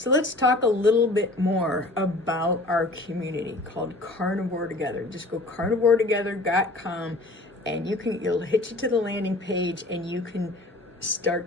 So let's talk a little bit more about our community called Carnivore Together. Just go carnivoretogether.com and it'll hit you to the landing page and you can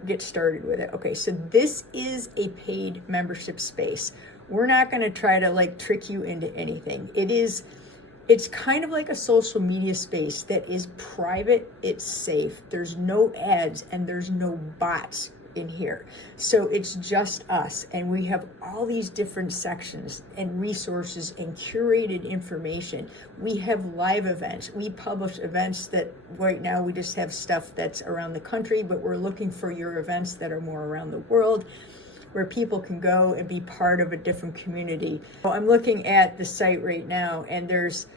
get started with it. Okay, so this is a paid membership space. We're not going to try to trick you into anything. It's kind of like a social media space that is private, it's safe, there's no ads, and there's no bots in here. So it's just us, and we have all these different sections and resources and curated information. We have live events. We publish events that right now we just have stuff that's around the country, but we're looking for your events that are more around the world, where people can go and be part of a different community. Well, I'm looking at the site right now, and there's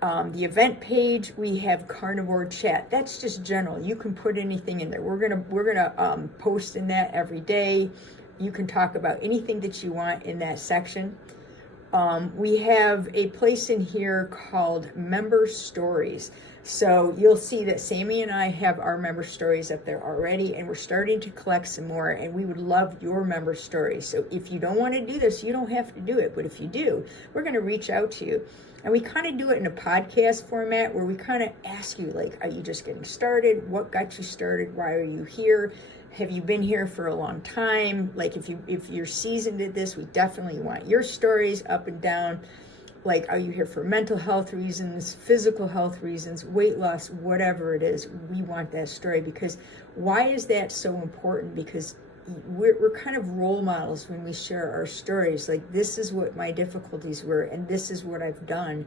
the event page. We have Carnivore Chat. That's just general. You can put anything in there. We're gonna post in that every day. You can talk about anything that you want in that section. We have a place in here called Member Stories. So you'll see that Sammy and I have our member stories up there already, and we're starting to collect some more, and we would love your member stories. So if you don't want to do this, you don't have to do it, but if you do, we're going to reach out to you. And we kind of do it in a podcast format where we kind of ask you, are you just getting started? What got you started? Why are you here? Have you been here for a long time? If you're seasoned at this, we definitely want your stories up and down. Are you here for mental health reasons, physical health reasons, weight loss, whatever it is? We want that story, because why is that so important? Because we're kind of role models when we share our stories. This is what my difficulties were, and this is what I've done.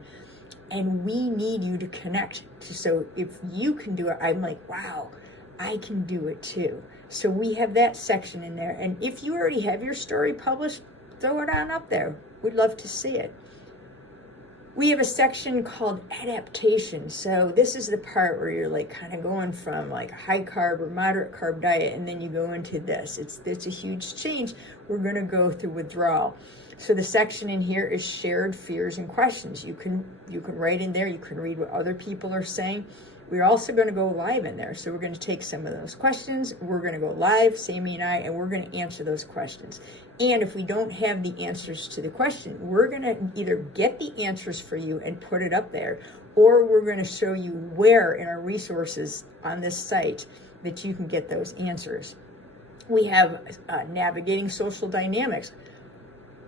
And we need you to connect. So if you can do it, I'm like, wow, I can do it too. So we have that section in there. And if you already have your story published, throw it on up there. We'd love to see it. We have a section called adaptation. So this is the part where you're kind of going from high carb or moderate carb diet, and then you go into this. It's a huge change. We're going to go through withdrawal. So the section in here is shared fears and questions. You can write in there. You can read what other people are saying. We're also going to go live in there. So we're going to take some of those questions. We're going to go live, Sammy and I, and we're going to answer those questions. And if we don't have the answers to the question, we're going to either get the answers for you and put it up there, or we're going to show you where in our resources on this site that you can get those answers. We have navigating social dynamics.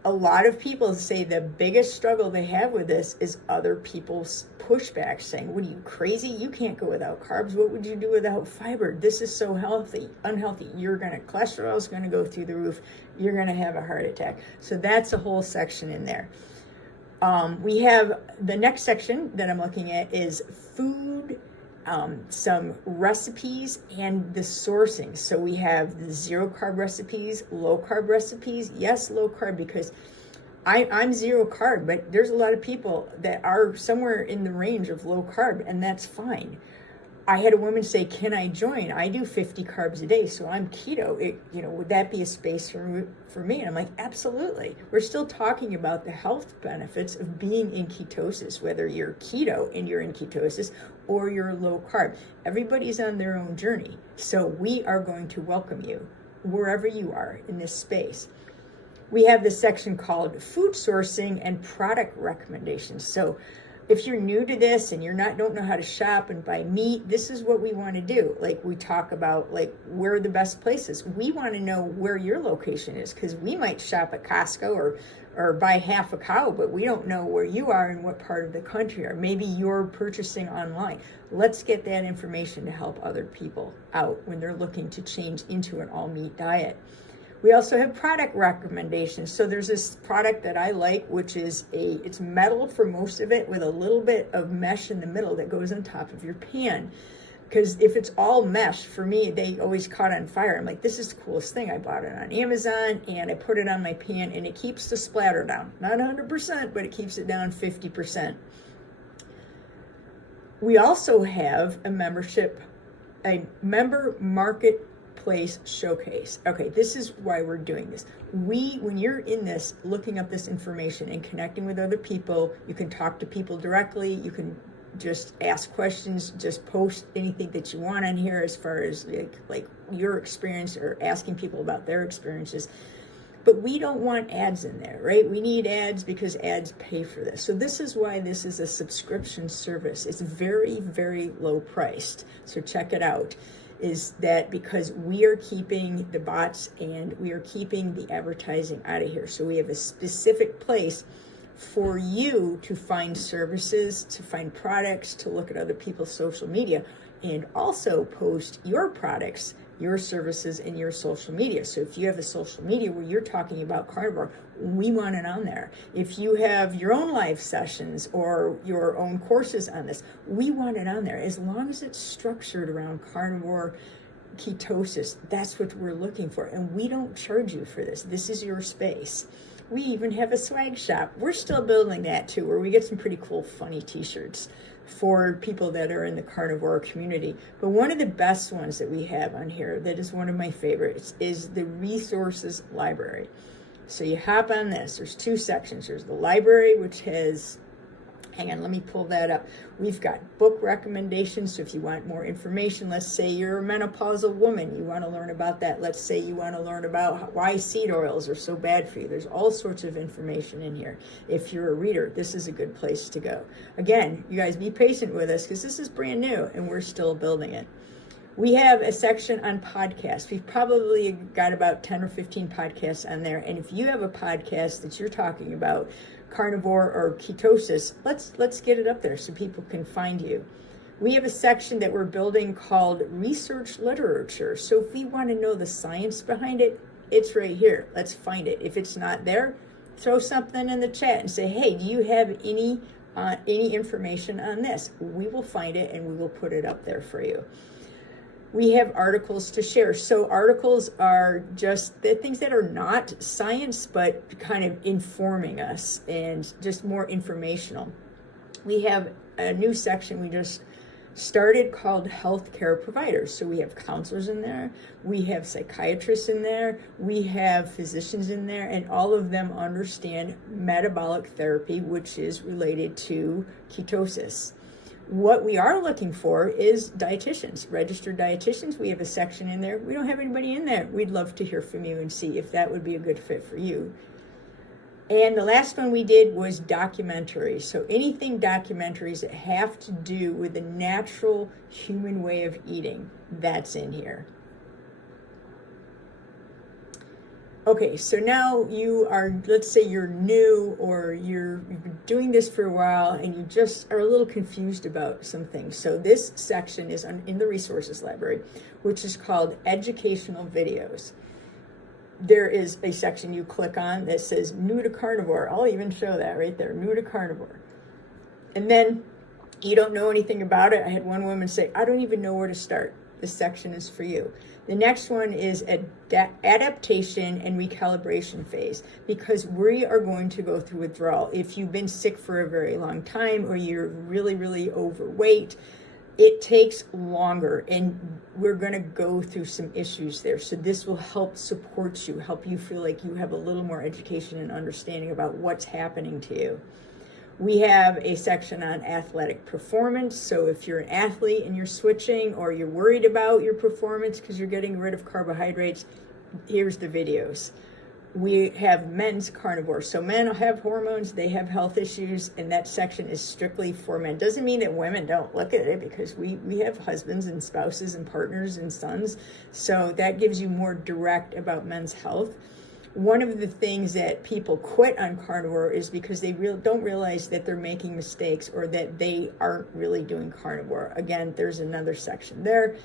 A lot of people say the biggest struggle they have with this is other people's pushback, saying, what are you, crazy? You can't go without carbs. What would you do without fiber? This is so unhealthy. Cholesterol is going to go through the roof. You're going to have a heart attack. So that's a whole section in there. We have the next section that I'm looking at is food, some recipes, and the sourcing. So we have the 0 carb recipes, low carb recipes. Yes, low carb, because I'm 0 carb, but there's a lot of people that are somewhere in the range of low carb, and that's fine. I had a woman say, can I join? I do 50 carbs a day, so I'm keto. Would that be a space for me? And I'm like, absolutely. We're still talking about the health benefits of being in ketosis, whether you're keto and you're in ketosis or you're low carb. Everybody's on their own journey. So we are going to welcome you wherever you are in this space. We have this section called food sourcing and product recommendations. So if you're new to this and don't know how to shop and buy meat, this is what we want to do. We talk about where are the best places. We want to know where your location is, because we might shop at Costco or buy half a cow, but we don't know where you are and what part of the country, or maybe you're purchasing online. Let's get that information to help other people out when they're looking to change into an all meat diet. We also have product recommendations. So there's this product that I like, which is it's metal for most of it with a little bit of mesh in the middle that goes on top of your pan. Because if it's all mesh, for me, they always caught on fire. I'm like, this is the coolest thing. I bought it on Amazon and I put it on my pan and it keeps the splatter down. Not 100%, but it keeps it down 50%. We also have a member marketplace showcase. Okay, this is why we're doing this. When you're in this, looking up this information and connecting with other people, you can talk to people directly, you can just ask questions, just post anything that you want on here as far as like your experience or asking people about their experiences. But we don't want ads in there, right? We need ads because ads pay for this. So this is why this is a subscription service. It's very, very low priced. So check it out. Is that because we are keeping the bots and we are keeping the advertising out of here. So we have a specific place for you to find services, to find products, to look at other people's social media, and also post your products, your services in your social media. So if you have a social media where you're talking about carnivore, we want it on there. If you have your own live sessions or your own courses on this, we want it on there. As long as it's structured around carnivore ketosis, that's what we're looking for. And we don't charge you for this. This is your space. We even have a swag shop. We're still building that too, where we get some pretty cool, funny t-shirts for people that are in the carnivore community. But one of the best ones that we have on here, that is one of my favorites, is the resources library. So you hop on this. There's two sections. There's the library, which has, hang on, let me pull that up. We've got book recommendations. So if you want more information, let's say you're a menopausal woman, you want to learn about that. Let's say you want to learn about why seed oils are so bad for you. There's all sorts of information in here. If you're a reader, this is a good place to go. Again, you guys be patient with us because this is brand new and we're still building it. We have a section on podcasts. We've probably got about 10 or 15 podcasts on there. And if you have a podcast that you're talking about, carnivore or ketosis, let's get it up there so people can find you. We have a section that we're building called research literature. So if we want to know the science behind it, it's right here. Let's find it. If it's not there, throw something in the chat and say, hey, do you have any information on this? We will find it and we will put it up there for you. We have articles to share. So articles are just the things that are not science, but kind of informing us and just more informational. We have a new section we just started called healthcare providers. So we have counselors in there, we have psychiatrists in there, we have physicians in there, and all of them understand metabolic therapy, which is related to ketosis. What we are looking for is dietitians, registered dietitians. We have a section in there. We don't have anybody in there. We'd love to hear from you and see if that would be a good fit for you. And the last one we did was documentaries. So anything documentaries that have to do with the natural human way of eating, that's in here. Okay, so now you are, let's say you're new or you've been doing this for a while and you just are a little confused about some things. So this section is in the resources library, which is called educational videos. There is a section you click on that says new to carnivore. I'll even show that right there, new to carnivore. And then you don't know anything about it. I had one woman say, I don't even know where to start. This section is for you. The next one is adaptation and recalibration phase, because we are going to go through withdrawal. If you've been sick for a very long time or you're really, really overweight, it takes longer and we're going to go through some issues there. So this will help support you, help you feel like you have a little more education and understanding about what's happening to you. We have a section on athletic performance. So if you're an athlete and you're switching or you're worried about your performance because you're getting rid of carbohydrates, here's the videos. We have men's carnivore. So men have hormones, they have health issues, and that section is strictly for men. Doesn't mean that women don't look at it, because we have husbands and spouses and partners and sons. So that gives you more direct about men's health. One of the things that people quit on carnivore is because they don't realize that they're making mistakes or that they aren't really doing carnivore. Again, there's another section there.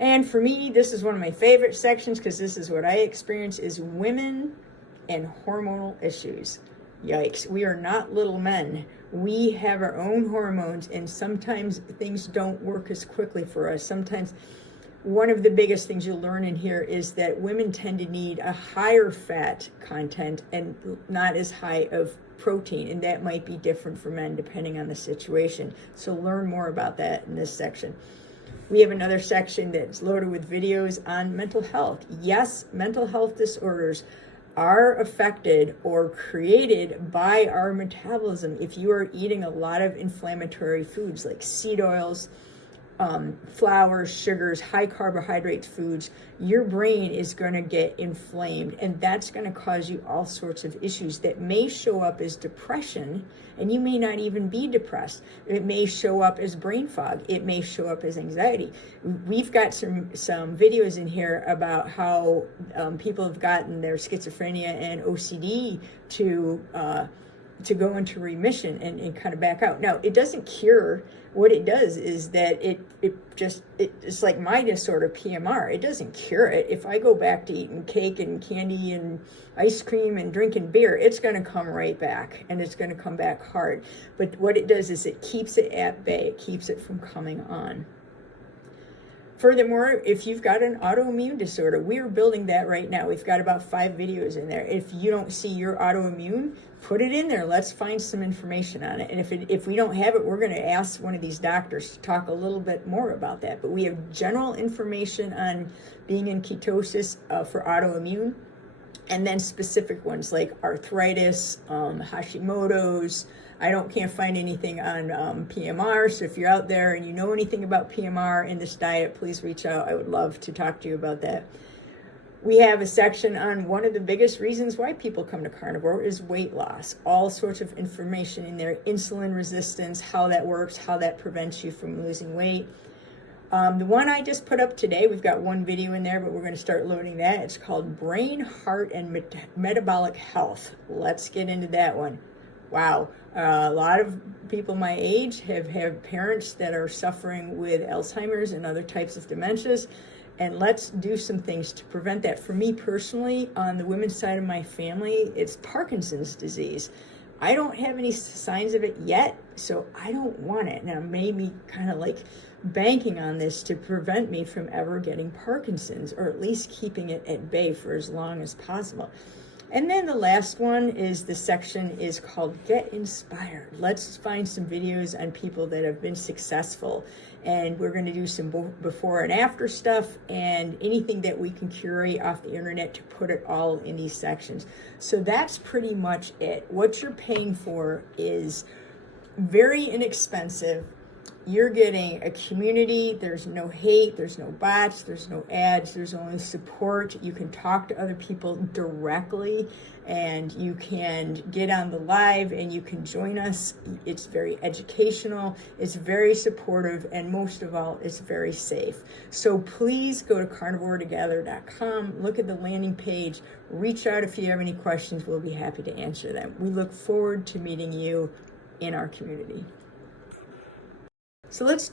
And for me, this is one of my favorite sections because this is what I experience, is women and hormonal issues. Yikes, we are not little men. We have our own hormones, and sometimes things don't work as quickly for us. Sometimes one of the biggest things you'll learn in here is that women tend to need a higher fat content and not as high of protein, and that might be different for men depending on the situation. So learn more about that in this section. We have another section that's loaded with videos on mental health. Yes, mental health disorders are affected or created by our metabolism. If you are eating a lot of inflammatory foods like seed oils, flours, sugars, high carbohydrate foods, your brain is going to get inflamed, and that's going to cause you all sorts of issues that may show up as depression, and you may not even be depressed. It may show up as brain fog. It may show up as anxiety. We've got some videos in here about how people have gotten their schizophrenia and OCD to go into remission and kind of back out. Now, it doesn't cure. What it does is that it's like my disorder, PMR. It doesn't cure it. If I go back to eating cake and candy and ice cream and drinking beer, it's going to come right back, and it's going to come back hard. But what it does is it keeps it at bay. It keeps it from coming on. Furthermore, if you've got an autoimmune disorder, we are building that right now. We've got about 5 videos in there. If you don't see your autoimmune, put it in there. Let's find some information on it. And if we don't have it, we're going to ask one of these doctors to talk a little bit more about that. But we have general information on being in ketosis for autoimmune, and then specific ones like arthritis, Hashimoto's. I can't find anything on PMR, so if you're out there and you know anything about PMR in this diet, please reach out. I would love to talk to you about that. We have a section on one of the biggest reasons why people come to carnivore is weight loss. All sorts of information in there, insulin resistance, how that works, how that prevents you from losing weight. The one I just put up today, we've got one video in there, but we're going to start loading that. It's called Brain, Heart, and Metabolic Health. Let's get into that one. Wow. A lot of people my age have parents that are suffering with Alzheimer's and other types of dementias, and let's do some things to prevent that. For me personally, on the women's side of my family, it's Parkinson's disease. I don't have any signs of it yet, so I don't want it. Now, maybe kind of like banking on this to prevent me from ever getting Parkinson's, or at least keeping it at bay for as long as possible. And then the last one is the section is called Get Inspired. Let's find some videos on people that have been successful. And we're going to do some before and after stuff and anything that we can curate off the internet to put it all in these sections. So that's pretty much it. What you're paying for is very inexpensive. You're getting a community. There's no hate, there's no bots, there's no ads, there's only support. You can talk to other people directly, and you can get on the live and you can join us. It's very educational, it's very supportive, and most of all, it's very safe. So please go to carnivoretogether.com, look at the landing page, reach out if you have any questions. We'll be happy to answer them. We look forward to meeting you in our community. So let's